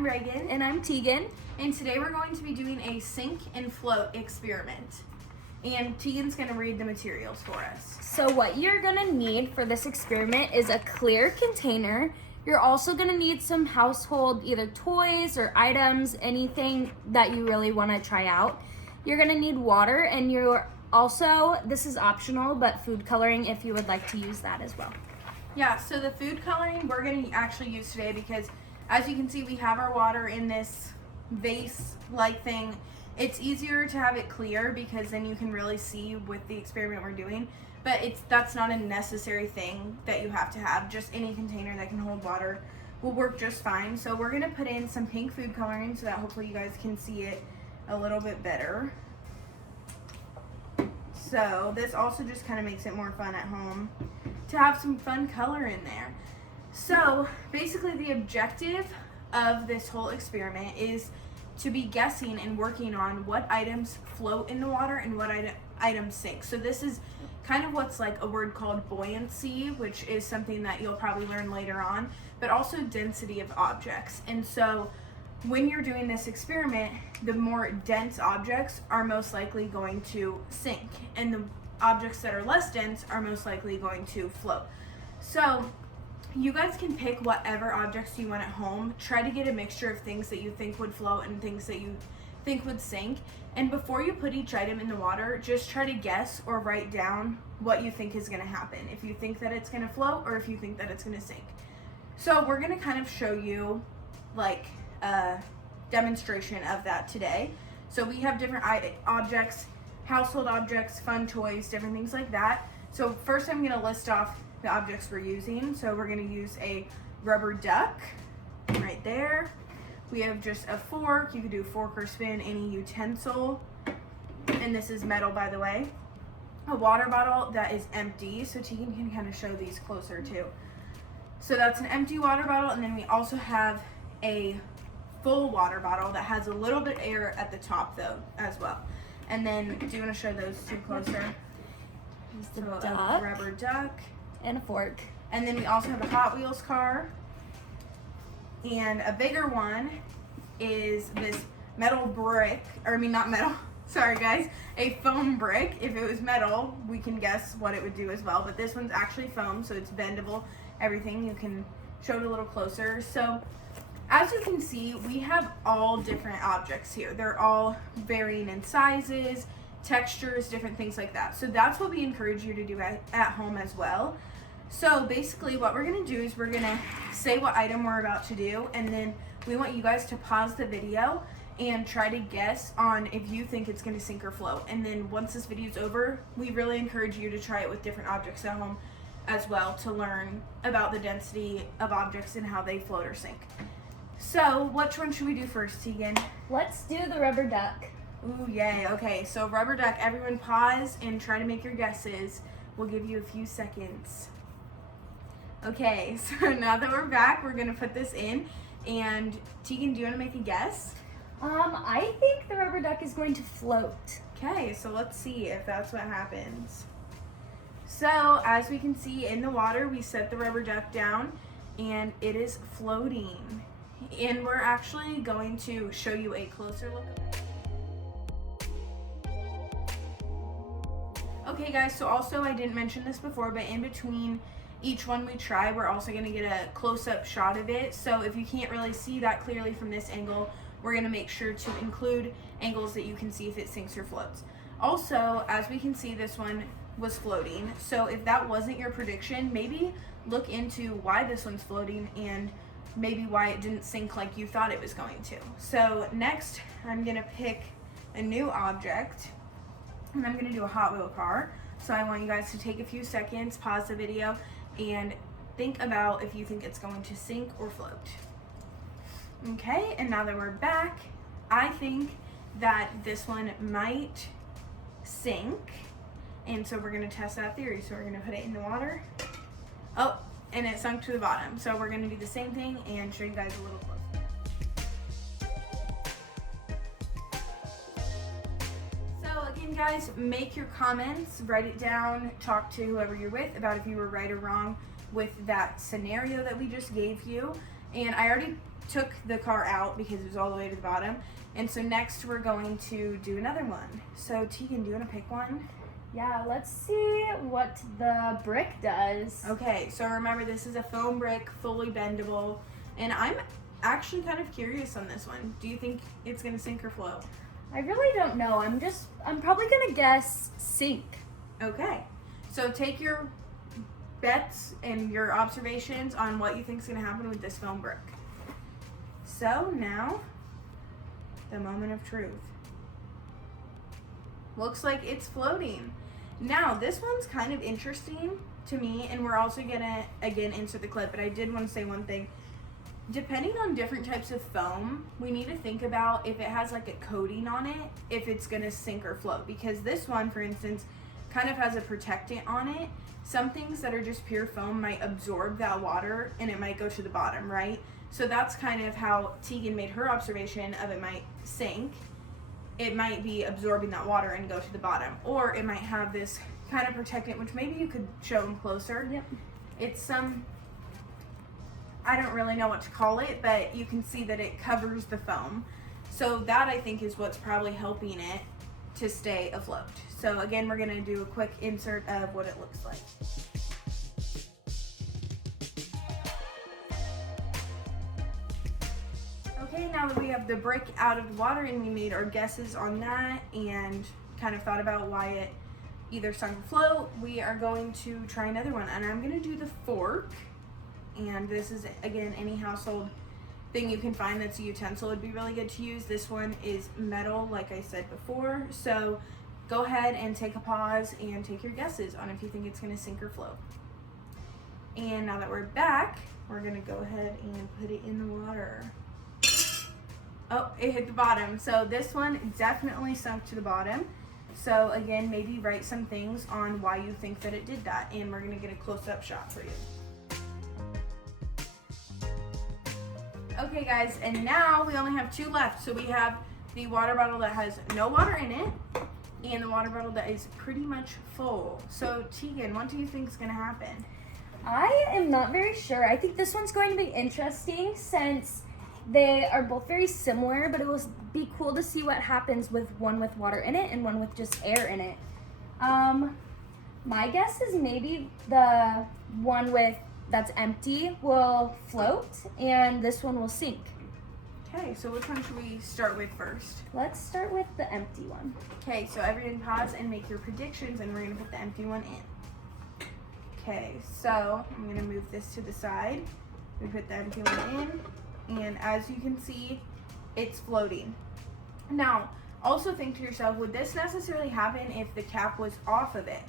I'm Reagan. And I'm Tegan. And today we're going to be doing a sink and float experiment. And Tegan's going to read the materials for us. So what you're going to need for this experiment is a clear container. You're also going to need some household either toys or items, anything that you really want to try out. You're going to need water, and you're also, this is optional, but food coloring if you would like to use that as well. Yeah, so the food coloring we're going to actually use today because as you can see, we have our water in this vase-like thing. It's easier to have it clear because then you can really see with the experiment we're doing, but that's not a necessary thing that you have to have. Just any container that can hold water will work just fine. So we're going to put in some pink food coloring so that hopefully you guys can see it a little bit better. So this also just kind of makes it more fun at home to have some fun color in there. So basically the objective of this whole experiment is to be guessing and working on what items float in the water and what items sink. So this is kind of what's like a word called buoyancy, which is something that you'll probably learn later on, but also density of objects. And so when you're doing this experiment, the more dense objects are most likely going to sink, and the objects that are less dense are most likely going to float. So you guys can pick whatever objects you want at home. Try to get a mixture of things that you think would float and things that you think would sink. And before you put each item in the water, just try to guess or write down what you think is going to happen. If you think that it's going to float or if you think that it's going to sink. So we're going to kind of show you like a demonstration of that today. So we have different objects, household objects, fun toys, different things like that. So first I'm going to list off the objects we're using. So we're going to use a rubber duck right there. We have just a fork. You could do fork or spoon, any utensil. And this is metal, by the way. A water bottle that is empty. So Tegan can kind of show these closer too. So that's an empty water bottle. And then we also have a full water bottle that has a little bit of air at the top though as well. And then do you want to show those two closer? The so duck. A rubber duck. And a fork. And then we also have a Hot Wheels car. And a bigger one is this metal brick, or I mean not metal, sorry guys, a foam brick. If it was metal, we can guess what it would do as well, but this one's actually foam, so it's bendable, everything. You can show it a little closer. So as you can see, we have all different objects here. They're all varying in sizes, textures, different things like that. So that's what we encourage you to do at home as well. So basically what we're going to do is we're going to say what item we're about to do, and then we want you guys to pause the video and try to guess on if you think it's going to sink or float. And then once this video is over, we really encourage you to try it with different objects at home as well to learn about the density of objects and how they float or sink. So which one should we do first, Tegan? Let's do the rubber duck. Ooh, yay. Okay, so rubber duck, everyone pause and try to make your guesses. We'll give you a few seconds. Okay, so now that we're back, we're gonna put this in. And Tegan, do you want to make a guess? I think the rubber duck is going to float. Okay, so let's see if that's what happens. So as we can see in the water, we set the rubber duck down and it is floating. And we're actually going to show you a closer look of it. Okay guys, so also I didn't mention this before, but in between each one we try, we're also going to get a close-up shot of it. So if you can't really see that clearly from this angle, we're going to make sure to include angles that you can see if it sinks or floats. Also, as we can see, this one was floating. So if that wasn't your prediction, maybe look into why this one's floating and maybe why it didn't sink like you thought it was going to. So next, I'm going to pick a new object, and I'm going to do a Hot Wheel car. So I want you guys to take a few seconds, pause the video, and think about if you think it's going to sink or float. Okay, and now that we're back, I think that this one might sink, and so we're going to test that theory. So we're going to put it in the water. Oh, and it sunk to the bottom. So we're going to do the same thing and show you guys a little closer. So again, guys, make your comments, write it down, talk to whoever you're with about if you were right or wrong with that scenario that we just gave you. And I already took the car out because it was all the way to the bottom. And so next we're going to do another one. So Tegan, do you want to pick one? Yeah, let's see what the brick does. Okay, so remember this is a foam brick, fully bendable. And I'm actually kind of curious on this one. Do you think it's going to sink or float? I really don't know. I'm probably gonna guess sink. Okay, so take your bets and your observations on what you think is going to happen with this foam brick. So now, the moment of truth. Looks like it's floating. Now, this one's kind of interesting to me, and we're also gonna, again, insert the clip, but I did want to say one thing. Depending on different types of foam, we need to think about if it has like a coating on it, if it's gonna sink or float. Because this one, for instance, kind of has a protectant on it. Some things that are just pure foam might absorb that water and it might go to the bottom, right? So that's kind of how Tegan made her observation of it might sink. It might be absorbing that water and go to the bottom. Or it might have this kind of protectant, which maybe you could show them closer. Yep. It's some, I don't really know what to call it, but you can see that it covers the foam. So that I think is what's probably helping it to stay afloat. So again, we're gonna do a quick insert of what it looks like. Okay, now that we have the brick out of the water and we made our guesses on that and kind of thought about why it either sunk or float, we are going to try another one. And I'm gonna do the fork. And this is, again, any household thing you can find that's a utensil would be really good to use. This one is metal, like I said before. So go ahead and take a pause and take your guesses on if you think it's gonna sink or float. And now that we're back, we're gonna go ahead and put it in the water. Oh, it hit the bottom. So this one definitely sunk to the bottom. So again, maybe write some things on why you think that it did that. And we're gonna get a close-up shot for you. Okay guys, and now we only have two left. So we have the water bottle that has no water in it and the water bottle that is pretty much full. So Tegan, what do you think is gonna happen? I am not very sure. I think this one's going to be interesting since they are both very similar, but it will be cool to see what happens with one with water in it and one with just air in it. My guess is maybe the one that's empty will float and this one will sink. Okay, so which one should we start with first? Let's start with the empty one. Okay, so everyone pause and make your predictions, and we're gonna put the empty one in. Okay, so I'm gonna move this to the side. We put the empty one in, and as you can see, it's floating. Now, also think to yourself, would this necessarily happen if the cap was off of it?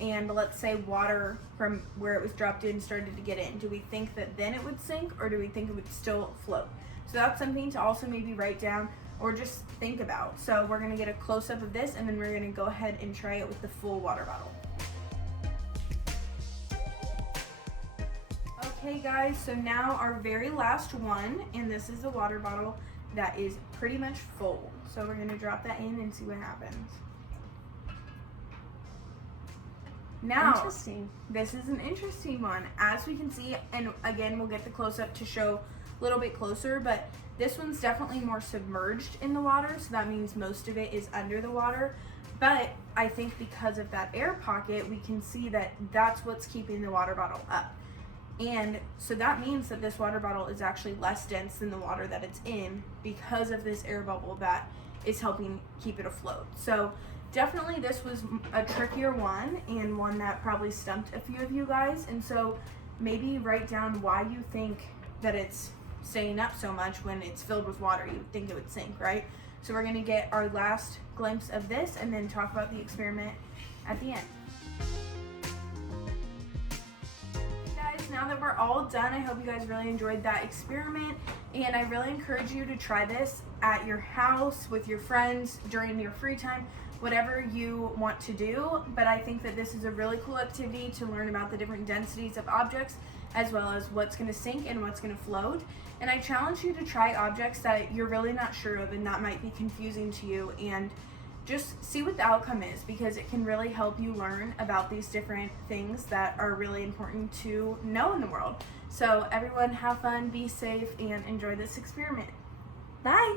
And let's say water from where it was dropped in started to get in. Do we think that then it would sink, or do we think it would still float? So that's something to also maybe write down or just think about. So we're gonna get a close-up of this, and then we're gonna go ahead and try it with the full water bottle. Okay guys, so now our very last one, and this is the water bottle that is pretty much full. So we're gonna drop that in and see what happens. Now, Interesting. This is an interesting one. As we can see, and again, we'll get the close-up to show a little bit closer, but this one's definitely more submerged in the water, so that means most of it is under the water. But I think because of that air pocket, we can see that that's what's keeping the water bottle up. And so that means that this water bottle is actually less dense than the water that it's in because of this air bubble that is helping keep it afloat. So definitely this was a trickier one, and one that probably stumped a few of you guys. And so maybe write down why you think that it's staying up so much when it's filled with water. You'd think it would sink, right? So we're gonna get our last glimpse of this and then talk about the experiment at the end. Now that we're all done, I hope you guys really enjoyed that experiment, and I really encourage you to try this at your house with your friends during your free time, whatever you want to do. But I think that this is a really cool activity to learn about the different densities of objects, as well as what's going to sink and what's going to float. And I challenge you to try objects that you're really not sure of and that might be confusing to you, and just see what the outcome is, because it can really help you learn about these different things that are really important to know in the world. So everyone, have fun, be safe, and enjoy this experiment. Bye.